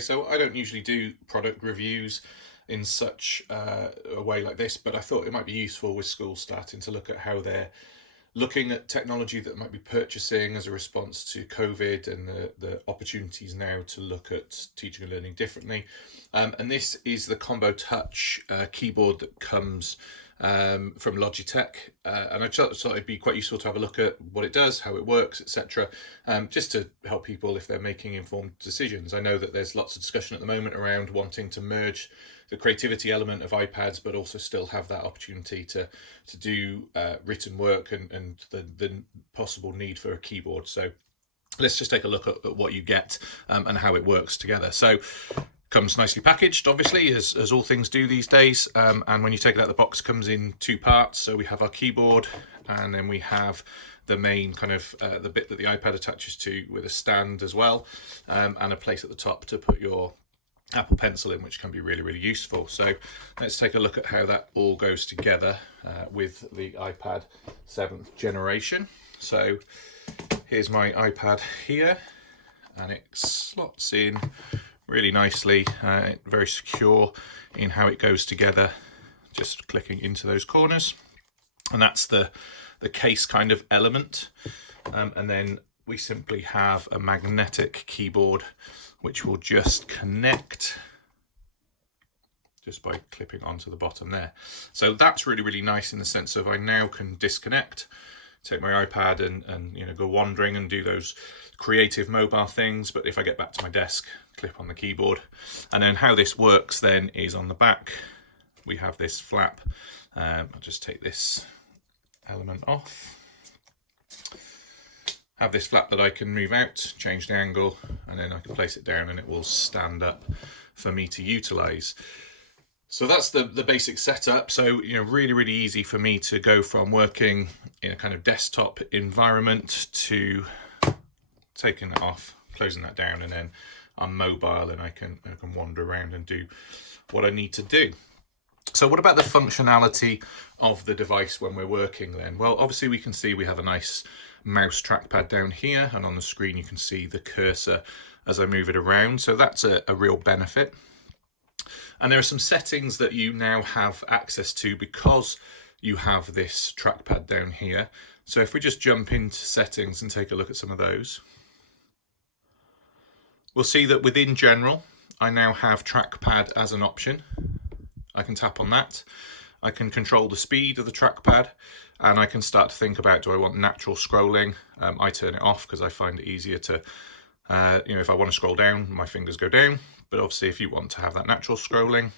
so I don't usually do product reviews in such a way like this, but I thought it might be useful with schools starting to look at how they're looking at technology that might be purchasing as a response to COVID and the opportunities now to look at teaching and learning differently. And this is the Combo Touch keyboard that comes from Logitech, and I thought it'd be quite useful to have a look at what it does, how it works, etc., just to help people if they're making informed decisions. I know that there's lots of discussion at the moment around wanting to merge the creativity element of iPads, but also still have that opportunity to do written work and the possible need for a keyboard. So let's just take a look at what you get and how it works together. So comes nicely packaged, obviously, as all things do these days. And when you take it out of the box, comes in two parts. So we have our keyboard, and then we have the main kind of the bit that the iPad attaches to with a stand as well, and a place at the top to put your Apple Pencil in, which can be really, really useful. So let's take a look at how that all goes together with the iPad 7th generation. So here's my iPad here, and it slots in really nicely, very secure in how it goes together, just clicking into those corners. And that's the case kind of element. And then we simply have a magnetic keyboard which will just connect just by clipping onto the bottom there. So that's really, really nice in the sense of I now can disconnect, take my iPad and go wandering and do those creative mobile things. But if I get back to my desk, clip on the keyboard. And then how this works then is on the back, we have this flap. I'll just take this element off. Have this flap that I can move out, change the angle, and then I can place it down and it will stand up for me to utilize. So that's the basic setup. So, really, really easy for me to go from working in a kind of desktop environment to taking that off, closing that down, and then I'm mobile and I can wander around and do what I need to do. So what about the functionality of the device when we're working then? Well, obviously we can see we have a nice mouse trackpad down here, and on the screen you can see the cursor as I move it around. So that's a real benefit. And there are some settings that you now have access to because you have this trackpad down here. So if we just jump into settings and take a look at some of those, we'll see that within general, I now have trackpad as an option. I can tap on that. I can control the speed of the trackpad, and I can start to think about, do I want natural scrolling? I turn it off because I find it easier to, if I want to scroll down, my fingers go down. But obviously if you want to have that natural scrolling,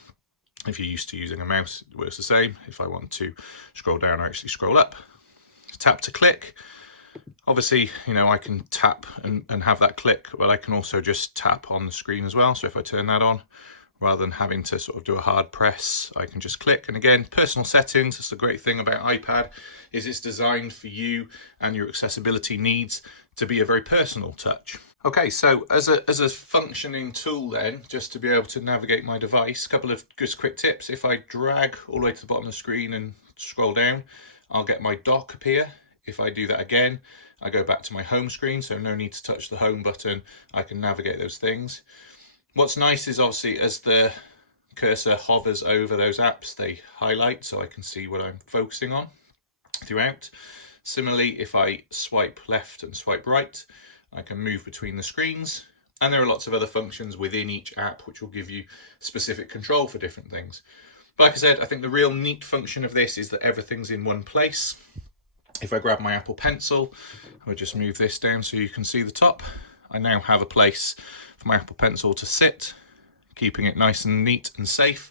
if you're used to using a mouse, it works the same. If I want to scroll down, I actually scroll up. Tap to click. Obviously, I can tap and have that click, but I can also just tap on the screen as well. So if I turn that on, rather than having to sort of do a hard press, I can just click. And again, personal settings. That's the great thing about iPad, is it's designed for you and your accessibility needs to be a very personal touch. Okay, so as a functioning tool then, just to be able to navigate my device, a couple of just quick tips. If I drag all the way to the bottom of the screen and scroll down, I'll get my dock appear. If I do that again, I go back to my home screen, so no need to touch the home button. I can navigate those things. What's nice is obviously as the cursor hovers over those apps, they highlight so I can see what I'm focusing on throughout. Similarly, if I swipe left and swipe right, I can move between the screens. And there are lots of other functions within each app which will give you specific control for different things. But like I said, I think the real neat function of this is that everything's in one place. If I grab my Apple Pencil, I'll just move this down so you can see the top. I now have a place for my Apple Pencil to sit, keeping it nice and neat and safe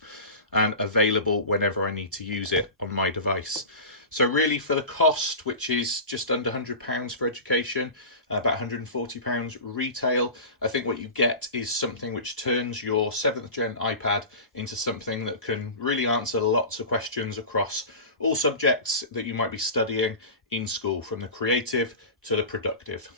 and available whenever I need to use it on my device. So really for the cost, which is just under £100 for education, about £140 retail, I think what you get is something which turns your 7th gen iPad into something that can really answer lots of questions across all subjects that you might be studying in school, from the creative to the productive.